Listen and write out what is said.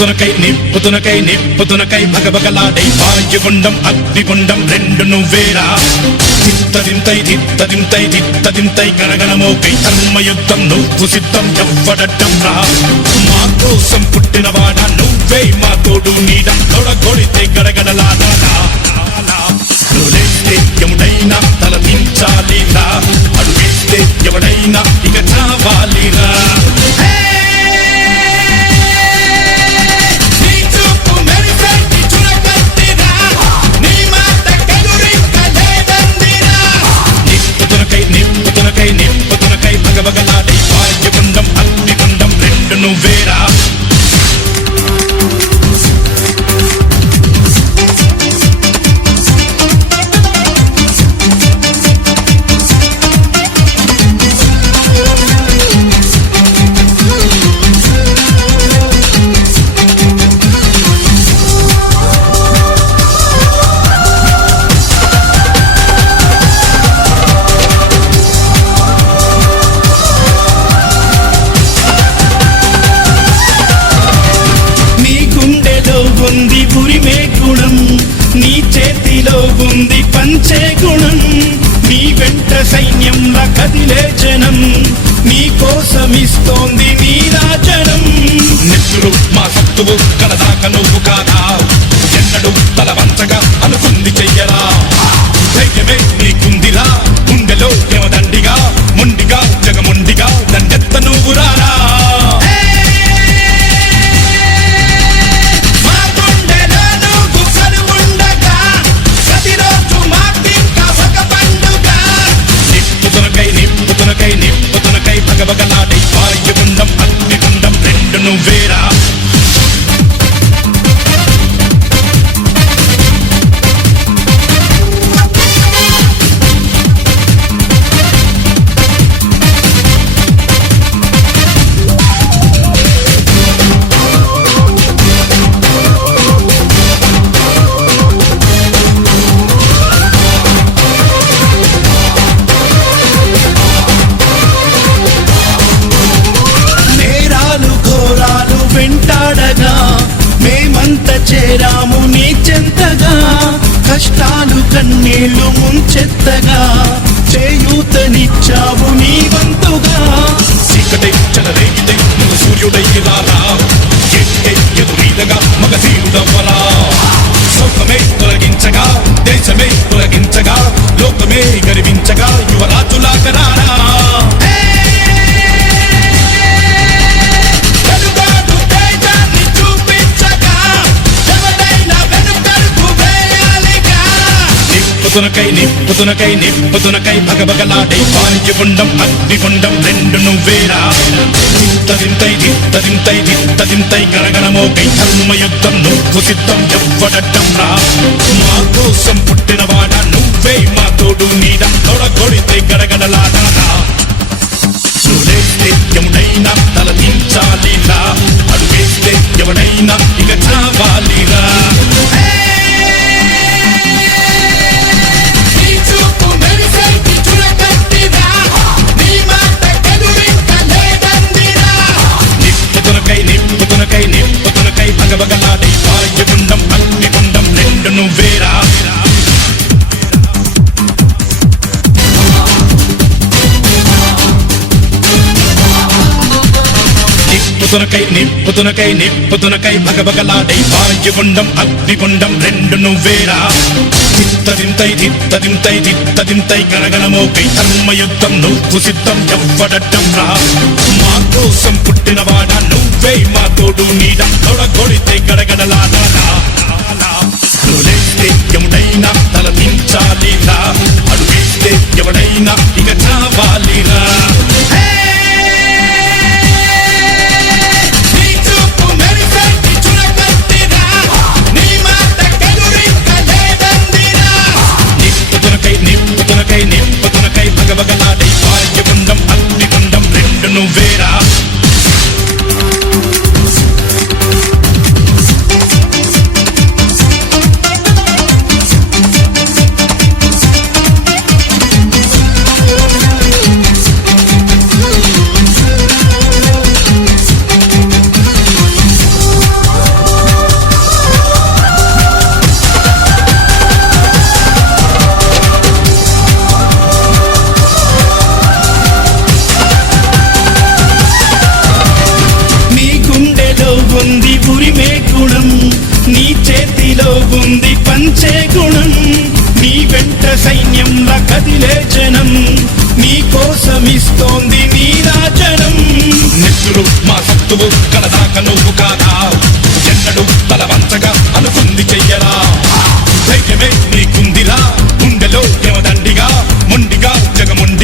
నిప్పుతునకై భగభగలాడై వాయుగుండం అగ్నిగుండం రెండు నువ్వేరా తిత్తదింతై గణగణమోకై ధర్మయుద్ధం నువ్వు సిద్ధం ఎవ్వడట్టం రా మా కోసం పుట్టినవాడా నువ్వే మా తోడు నీడ తొడగొడితే గడగడలాడా నువ్వేస్తే ఎవడైనా తల దించాలిరా అడుగేస్తే ఎవడైనా ఇక చావాలిరా నిప్పుతునకై భగభగలాడై వాయుగుండం అగ్నిగుండం రెండు నువ్వేరా ఉంది ఉరిమే గుణం నీ చేతిలో ఉంది పంచే గుణం నీ వెంట సైన్యంలా కదిలే జనం నీ కోసమిస్తోంది నీరాజనం నెత్తురు మా సత్తువు కలదాక నువ్వు కాదా ఎన్నడు తల వంచగా అనుకుంది చెయ్యరా ధైర్యమే నీకుందిరా గుండెలో దేవదండిగా మొండిగా జగముండిగా దండెత్త నువ్వు రారా నిప్పుతునకై భగభగలాడై వాయుగుండం అగ్నిగుండం రెండు నువ్వేరా వెంటాడగా మేమంత చేరాము నీ చెంతగా కష్టాలు కన్నీళ్లు ముంచెత్తగా చేయూతనిచ్చావు నీ వంతుగా చీకటై చెలరేగితే నువ్వు సూర్యుడై రారా ఎదురీదగా మగధీరుడవ్వరా సౌఖమే తొలగించగా దేశమే తొలగించగా లోకమే గర్వించగా యువరాజులాగరారా నిప్పుతునకై భగభగలాడై వాయుగుండం అగ్నిగుండం రెండు నువ్వేరా తిత్తదింతై గణగణమోకై ధర్మయుద్ధం నువ్వు సిద్ధం ఎవ్వడట్టం రా మా కోసం పుట్టినవాడా నువ్వే మా తోడు నీడ తొడగొడితే గడగడలాడా నువ్వేస్తే ఎవడైనా తల దించాలిరా అడుగేస్తే ఎవడైనా ఇక చావాలిరా నిప్పుతునకై భగభగలాడై వాయుగుండం అగ్నిగుండం రెండు నువ్వేరా నిప్పుతునకై భగభగలాడై వాయుగుండం అగ్నిగుండం రెండు నువ్వేరా తిత్తదింతై గణగణమోకై ధర్మయుద్ధం నువ్వు సిద్ధం ఎవ్వడట్టం రా మా కోసం పుట్టినవాడా నువ్వే మా తోడు నీడ తొడగొడితే గడగడలాడా నువ్వేస్తే ఎవడైనా తల దించాలిరా అడుగేస్తే ఎవడైనా ఇక చావాలిరా నిప్పుతునకై భగభగలాడై వాయుగుండం అగ్నిగుండం రెండు నువ్వేరా కోసమిస్తోంది నీరాజనం. నెత్తులు మా సత్తువు కలదాక నువ్వు కాదా, ఎన్నడు బలవంతగా అనుకుంది చెయ్యరా. ధైర్యమే నీకుందిరా, గుండెలో యమదండిగా మొండిగా జగముండ